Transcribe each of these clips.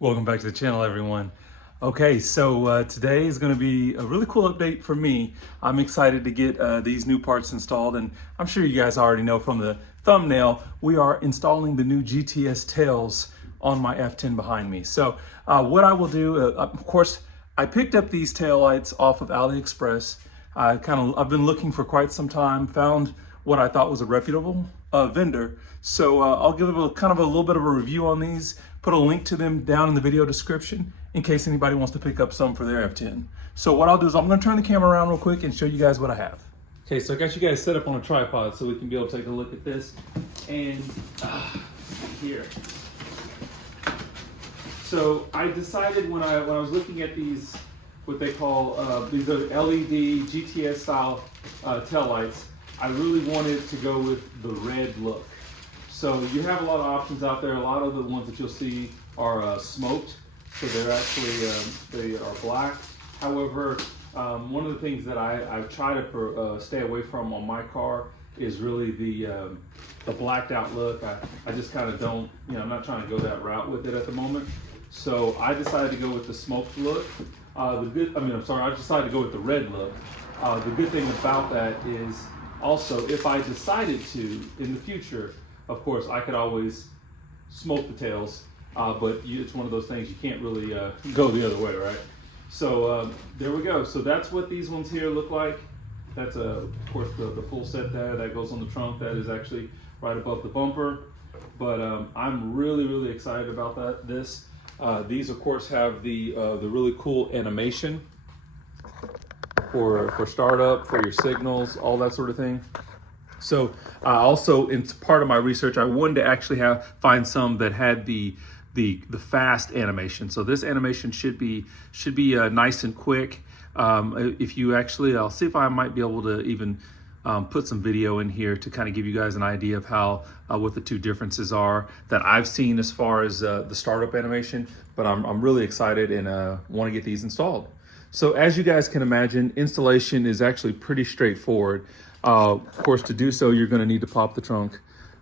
Welcome back to the channel, everyone. Okay, so today is going to be a really cool update for me. I'm excited to get these new parts installed, and I'm sure you guys already know from the thumbnail, we are installing the new GTS tails on my F10 behind me. So what I will do, of course, I picked up these tail lights off of AliExpress. I've been looking for quite some time, found what I thought was a reputable vendor. So I'll give a little bit of a review on these, put a link to them down in the video description in case anybody wants to pick up some for their F10. So what I'll do is I'm gonna turn the camera around real quick and show you guys what I have. Okay, so I got you guys set up on a tripod so we can be able to take a look at this. And here. So I decided when I was looking at these, what they call, these are LED GTS style taillights, I really wanted to go with the red look. So you have a lot of options out there. A lot of the ones that you'll see are smoked, so they're actually they are black. However, one of the things that I try to stay away from on my car is really the blacked out look. I just kind of don't, I'm not trying to go that route with it at the moment. So I decided to go with the smoked look. I decided to go with the red look. The good thing about that is also, if I decided to in the future, of course, I could always smoke the tails, but it's one of those things you can't really go the other way, right? So there we go. So that's what these ones here look like. That's of course the full set there that goes on the trunk. That is actually right above the bumper. But I'm really excited about this. These of course have the really cool animation for startup, for your signals, all that sort of thing. So also, in part of my research, I wanted to actually find some that had the fast animation. So this animation should be nice and quick. If you actually, I'll see if I might be able to even put some video in here to kind of give you guys an idea of how what the two differences are that I've seen as far as the startup animation. But I'm really excited and want to get these installed. So as you guys can imagine, installation is actually pretty straightforward. Of course, to do so, you're going to need to pop the trunk.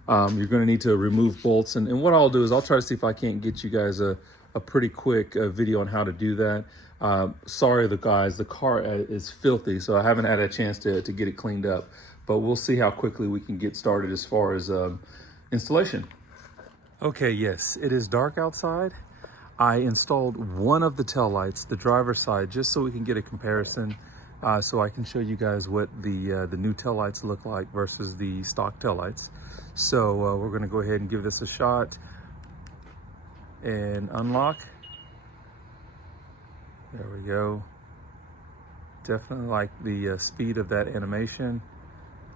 You're going to need to remove bolts. And what I'll do is I'll try to see if I can't get you guys a pretty quick video on how to do that. Sorry, the car is filthy, so I haven't had a chance to get it cleaned up. But we'll see how quickly we can get started as far as installation. Okay, yes, it is dark outside. I installed one of the tail lights, the driver's side, just so we can get a comparison. So I can show you guys what the new taillights look like versus the stock taillights. So we're gonna go ahead and give this a shot and unlock. There we go. Definitely like the speed of that animation.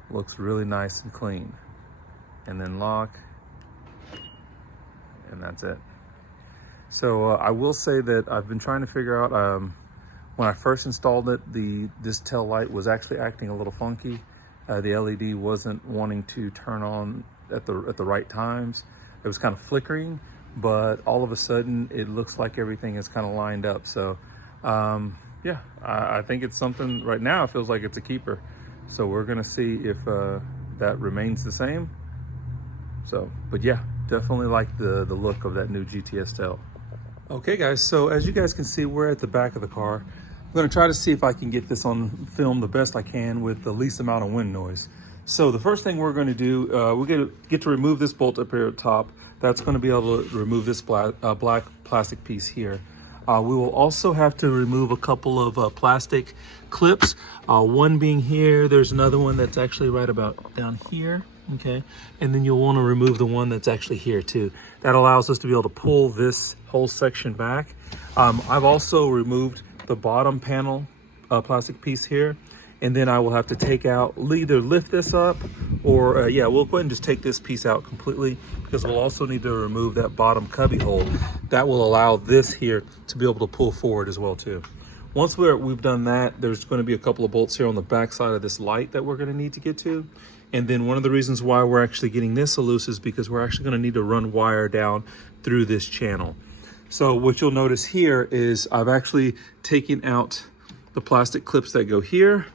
Looks really nice and clean. And then lock, and that's it. So I will say that I've been trying to figure out, when I first installed it, this tail light was actually acting a little funky. The LED wasn't wanting to turn on at the right times. It was kind of flickering, but all of a sudden it looks like everything is kind of lined up. So yeah, I think it's something right now. It feels like it's a keeper. So we're gonna see if that remains the same. So, but yeah, definitely like the look of that new GTS tail. Okay guys, so as you guys can see, we're at the back of the car. I'm gonna try to see if I can get this on film the best I can with the least amount of wind noise. So the first thing we're gonna do, we're gonna get to remove this bolt up here at the top. That's gonna be able to remove this black plastic piece here. We will also have to remove a couple of plastic clips. One being here, there's another one that's actually right about down here. Okay, and then you'll want to remove the one that's actually here too. That allows us to be able to pull this whole section back. I've also removed the bottom panel plastic piece here, and then I will have to take out, either lift this up or yeah, we'll go ahead and just take this piece out completely, because we'll also need to remove that bottom cubby hole. That will allow this here to be able to pull forward as well too. Once we've done that, there's going to be a couple of bolts here on the back side of this light that we're going to need to get to. And then one of the reasons why we're actually getting this loose is because we're actually going to need to run wire down through this channel. So what you'll notice here is I've actually taken out the plastic clips that go here.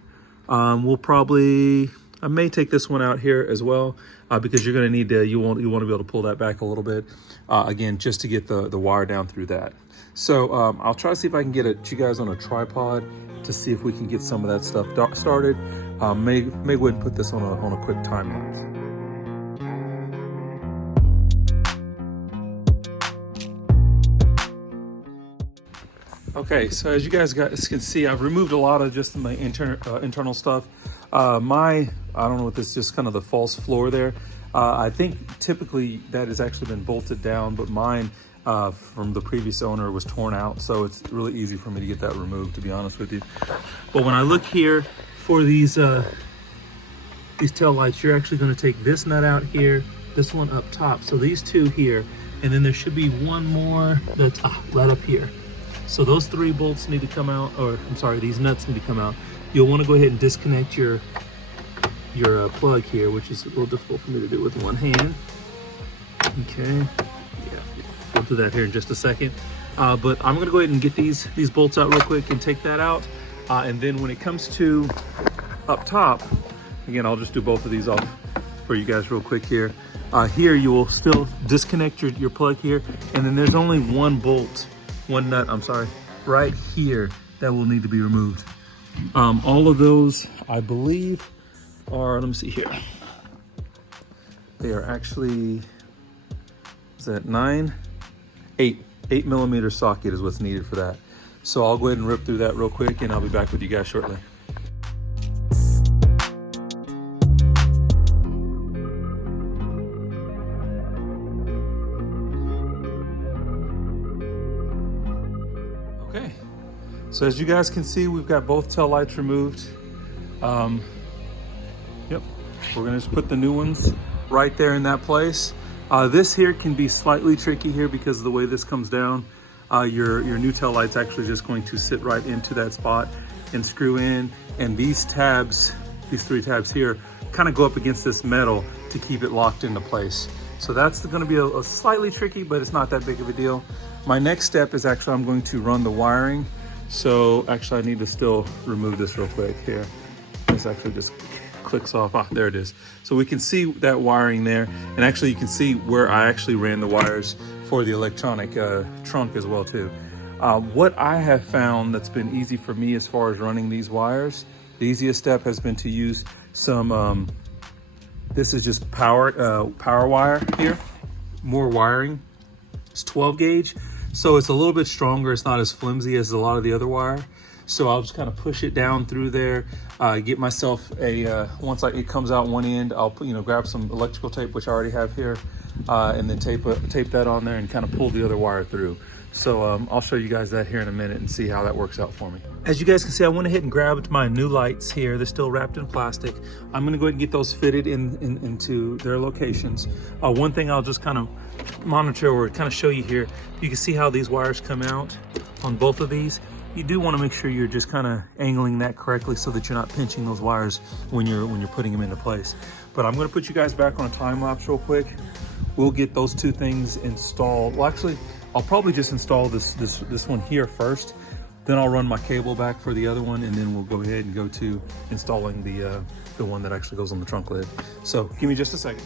We'll probably, I may take this one out here as well because you're going to need to, you want to be able to pull that back a little bit, again, just to get the wire down through that. So I'll try to see if I can get you guys on a tripod to see if we can get some of that stuff started. May go ahead and put this on a quick time lapse. Okay, so as you guys can see, I've removed a lot of just my internal stuff. I don't know what this, just kind of the false floor there. I think typically that has actually been bolted down, but mine from the previous owner was torn out. So it's really easy for me to get that removed, to be honest with you. But when I look here for these tail lights, you're actually gonna take this nut out here, this one up top. So these two here, and then there should be one more that's right up here. So those 3 bolts need to come out, or I'm sorry, these nuts need to come out. You'll want to go ahead and disconnect your plug here, which is a little difficult for me to do with one hand. Okay, yeah, we'll do that here in just a second. But I'm going to go ahead and get these bolts out real quick and take that out. And then when it comes to up top, again, I'll just do both of these off for you guys real quick here. Here you will still disconnect your plug here, and then there's only one nut, I'm sorry, right here that will need to be removed. All of those, I believe, are, let me see here. They are actually, is that 8 millimeter socket is what's needed for that. So I'll go ahead and rip through that real quick and I'll be back with you guys shortly. Okay, so as you guys can see, we've got both tail lights removed. Yep, we're gonna just put the new ones right there in that place. This here can be slightly tricky here because of the way this comes down. Your new tail light's actually just going to sit right into that spot and screw in. And these tabs, these 3 tabs here, kind of go up against this metal to keep it locked into place. So that's gonna be a slightly tricky, but it's not that big of a deal. My next step is actually I'm going to run the wiring. So actually I need to still remove this real quick here. This actually just clicks off. There it is. So we can see that wiring there. And actually you can see where I actually ran the wires for the electronic trunk as well too. What I have found that's been easy for me as far as running these wires, the easiest step has been to use some, this is just power wire here, more wiring. It's 12 gauge, so it's a little bit stronger. It's not as flimsy as a lot of the other wire. So I'll just kind of push it down through there, get myself a, once it comes out one end, I'll grab some electrical tape, which I already have here, and then tape that on there and kind of pull the other wire through. So I'll show you guys that here in a minute and see how that works out for me. As you guys can see, I went ahead and grabbed my new lights here. They're still wrapped in plastic. I'm gonna go ahead and get those fitted into their locations. One thing I'll just kind of monitor or kind of show you here, you can see how these wires come out on both of these. You do want to make sure you're just kind of angling that correctly so that you're not pinching those wires when you're putting them into place. But I'm going to put you guys back on a time lapse real quick. We'll get those 2 things installed. Well, actually, I'll probably just install this one here first. Then I'll run my cable back for the other one, and then we'll go ahead and go to installing the one that actually goes on the trunk lid. So give me just a second.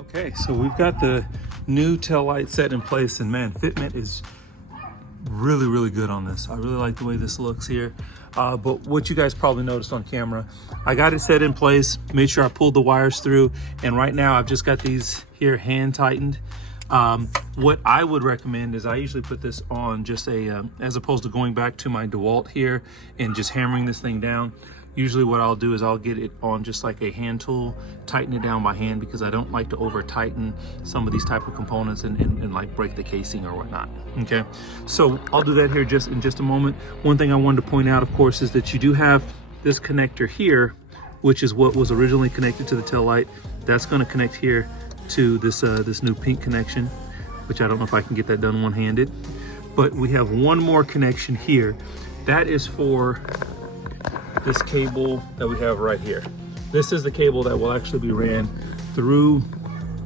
Okay, so we've got the new tail light set in place, and man, fitment is really, really good on this. I really like the way this looks here. But what you guys probably noticed on camera, I got it set in place, made sure I pulled the wires through, and right now I've just got these here hand tightened. What I would recommend is I usually put this on just as opposed to going back to my DeWalt here and just hammering this thing down. Usually what I'll do is I'll get it on just like a hand tool, tighten it down by hand, because I don't like to over tighten some of these type of components and like break the casing or whatnot. Okay, so I'll do that here in just a moment. One thing I wanted to point out, of course, is that you do have this connector here, which is what was originally connected to the tail light. That's going to connect here to this new pink connection, which I don't know if I can get that done one-handed. But we have one more connection here. That is for this cable that we have right here. This is the cable that will actually be ran through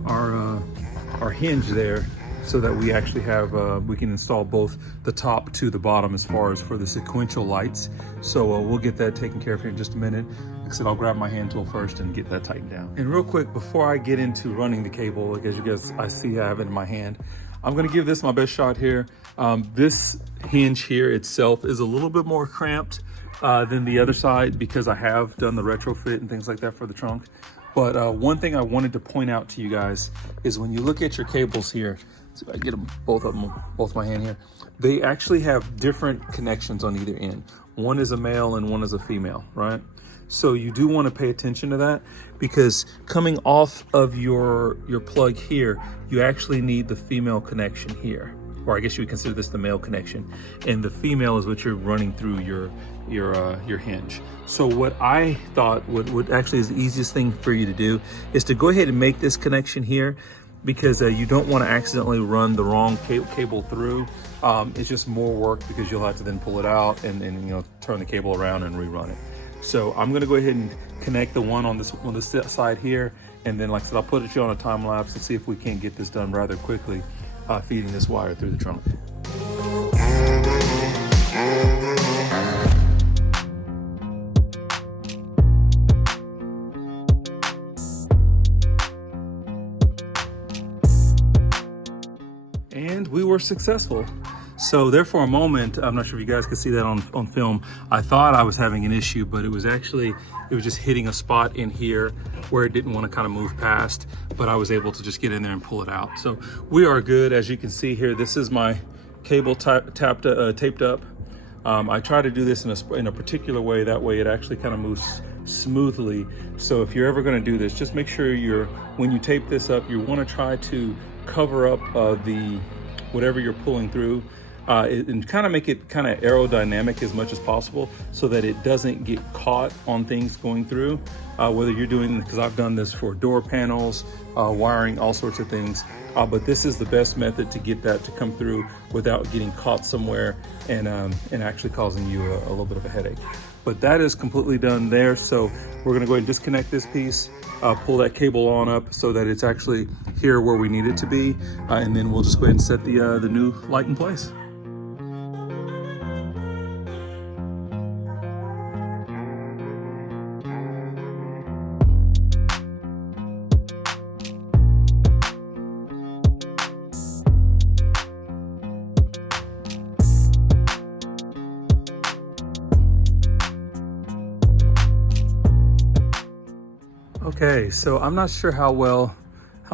our hinge there so that we actually have, we can install both the top to the bottom as far as for the sequential lights. So we'll get that taken care of here in just a minute. Like I said, I'll grab my hand tool first and get that tightened down. And real quick, before I get into running the cable, like as you guys, I see I have it in my hand, I'm gonna give this my best shot here. This hinge here itself is a little bit more cramped than the other side because I have done the retrofit and things like that for the trunk. But one thing I wanted to point out to you guys is when you look at your cables here, so I get them both my hand here, they actually have different connections on either end. One is a male and one is a female, right? So you do want to pay attention to that, because coming off of your plug here, you actually need the female connection here, or I guess you would consider this the male connection, and the female is what you're running through your hinge. So what I thought would actually is the easiest thing for you to do is to go ahead and make this connection here, because you don't want to accidentally run the wrong cable through. It's just more work because you'll have to then pull it out and you know, turn the cable around and rerun it. So I'm gonna go ahead and connect the one on this side here, and then like I said, I'll put it on a time lapse and see if we can't get this done rather quickly, feeding this wire through the trunk. And we were successful. So there for a moment, I'm not sure if you guys could see that on film, I thought I was having an issue, but it was just hitting a spot in here where it didn't want to kind of move past, but I was able to just get in there and pull it out. So we are good. As you can see here, this is my cable taped up. I try to do this in a particular way, that way it actually kind of moves smoothly. So if you're ever going to do this, just make sure when you tape this up, you want to try to cover up whatever you're pulling through, and kind of make it kind of aerodynamic as much as possible so that it doesn't get caught on things going through, whether you're doing, because I've done this for door panels, wiring, all sorts of things, but this is the best method to get that to come through without getting caught somewhere and actually causing you a little bit of a headache. But that is completely done there. So we're gonna go ahead and disconnect this piece, pull that cable on up so that it's actually here where we need it to be, and then we'll just go ahead and set the new light in place. Okay, so I'm not sure how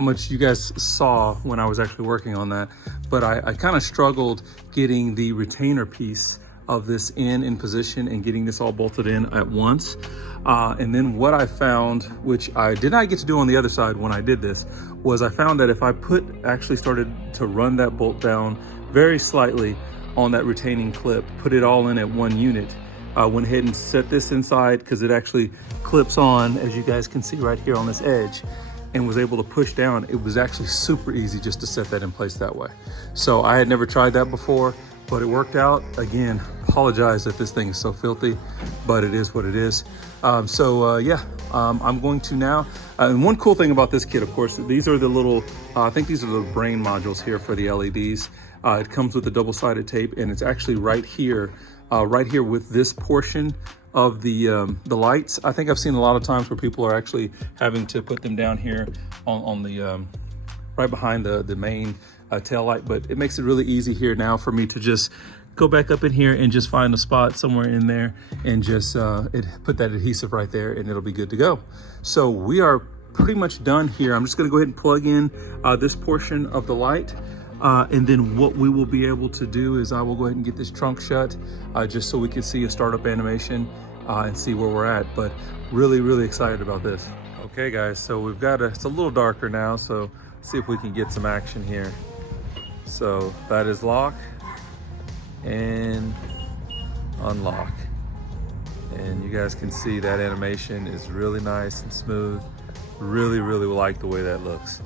much you guys saw when I was actually working on that, but I kind of struggled getting the retainer piece of this in position and getting this all bolted in at once. And then what I found, which I did not get to do on the other side when I did this, was I found that if I actually started to run that bolt down very slightly on that retaining clip, put it all in at one unit, went ahead and set this inside, because it actually clips on, as you guys can see right here on this edge, and was able to push down. It was actually super easy just to set that in place that way. So I had never tried that before, but it worked out. Again, apologize that this thing is so filthy, but it is what it is. Yeah, I'm going to now, and one cool thing about this kit, of course, these are the little, I think these are the brain modules here for the LEDs. It comes with a double-sided tape, and it's actually right here with this portion of the lights. I think I've seen a lot of times where people are actually having to put them down here on the right behind the main tail light, but it makes it really easy here now for me to just go back up in here and just find a spot somewhere in there and just put that adhesive right there, and it'll be good to go. So we are pretty much done here. I'm just gonna go ahead and plug in this portion of the light. And then what we will be able to do is I will go ahead and get this trunk shut, just so we can see a startup animation and see where we're at. But really, really excited about this. Okay guys, so we've got it's a little darker now, so see if we can get some action here. So that is lock and unlock. And you guys can see that animation is really nice and smooth. Really, really like the way that looks.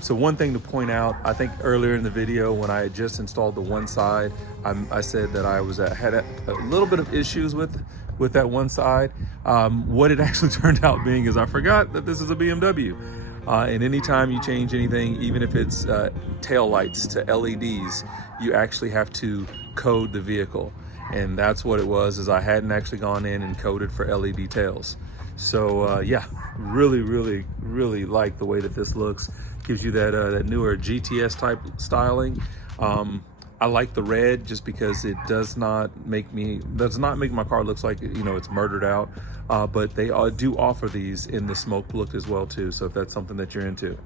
So one thing to point out, I think earlier in the video when I had just installed the one side, I said that I had a little bit of issues with that one side. What it actually turned out being is I forgot that this is a BMW. And anytime you change anything, even if it's tail lights to LEDs, you actually have to code the vehicle. And that's what it was, is I hadn't actually gone in and coded for LED tails. So yeah, really like the way that this looks. Gives you that newer GTS type styling. I like the red just because it does not make my car looks like, you know, it's murdered out. But they do offer these in the smoke look as well too. So if that's something that you're into.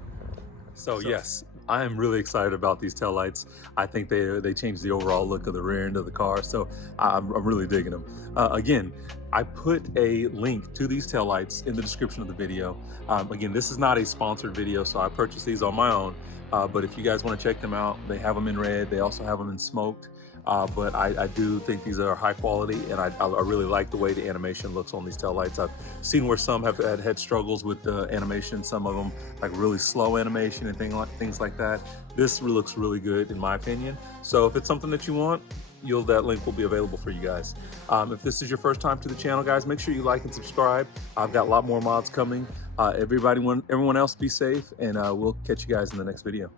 So yes, I am really excited about these taillights. I think they change the overall look of the rear end of the car. So I'm really digging them. Again, I put a link to these taillights in the description of the video. Again, this is not a sponsored video, so I purchased these on my own. But if you guys want to check them out, they have them in red. They also have them in smoked. But I do think these are high quality, and I really like the way the animation looks on these taillights. I've seen where some have had struggles with the animation, some of them like really slow animation and things like that. This looks really good in my opinion. So if it's something that you want, that link will be available for you guys. If this is your first time to the channel, guys, make sure you like and subscribe. I've got a lot more mods coming. Everyone else be safe, and we'll catch you guys in the next video.